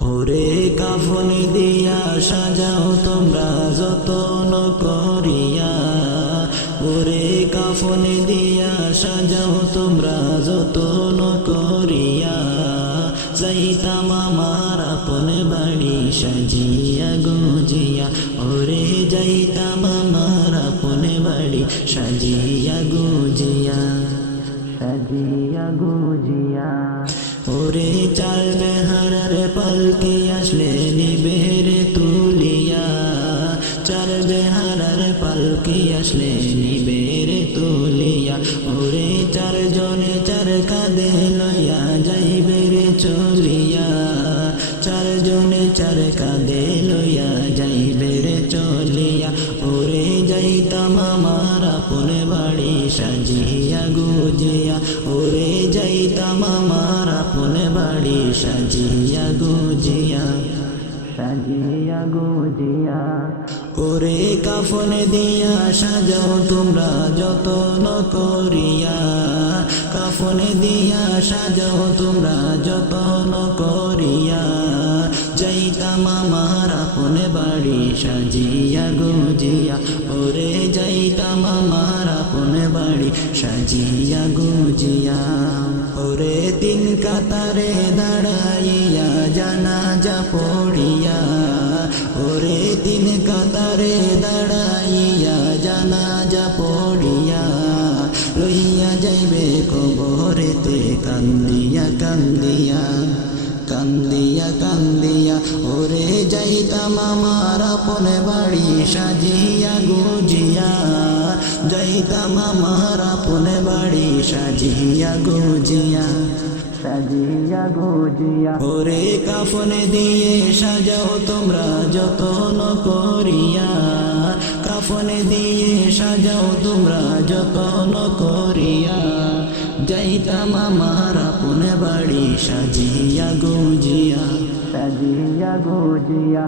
ওরে কাফনি দিয়া সাজাও তোমরা যতন করিয়া। ওরে কাফনি দিয়া সাজাও তোমরা যতন করিয়া। যাইতাম আমার আপন বাড়ি সাজিয়া গুজিয়া। ওরে যাইতাম আমার আপন বাড়ি সাজিয়া গুজিয়া। সাজিয়া গুজিয়া। ওরে চাল বেহারার পালকি আসলে নিবেরে তুলিয়া চাল বেহারার পালকি আসলে নিবেরে তুলিয়া ওরে চার জনে চার কাঁদে লইয়া যাইবে রে চলিয়া চার জনে চার কাঁদে লইয়া যাইবে রে চলিয়া ওরে যাইতাম আমার আপন বাড়ি সাজিয়া গুজিয়া ওরে যাইতাম আমার আপন বাড়ি সাজিয়া গুজিয়া সাজিয়া গুজিয়া ওরে কাফনে দিয়া সাজাও তোমরা যতন করিয়া। কাফনে দিয়া সাজাও তোমরা যতন করিয়া। যাইতাম আমার আপন বাড়ি সাজিয়া গুজিয়া ওরে যাইতাম আমার বাড়ি সাজিয়া গুজিয়া। ওরে দিন কাতারে দাঁড়াইয়া জানা যা পড়িয়া। ওরে দিন কাতারে দাঁড়াইয়া জানা যা পড়িয়া। লইয়া যাইবে কবরেতে, কান্দিয়া কান্দিয়া কান্দিয়া কান্দিয়া। ওরে যাইতাম আমার আপন বাড়ি, সাজিয়া গুজিয়া। যাইতাম আমার আপন বাড়ি সাজিয়া গুজিয়া সাজিয়া গুজিয়া ওরে কাফনে দিয়ে সাজাও তোমরা যতন করিয়া কাফনে দিয়ে সাজাও তোমরা যতন করিয়া যাইতাম আমার আপন বাড়ি সাজিয়া গুজিয়া সাজিয়া গুজিয়া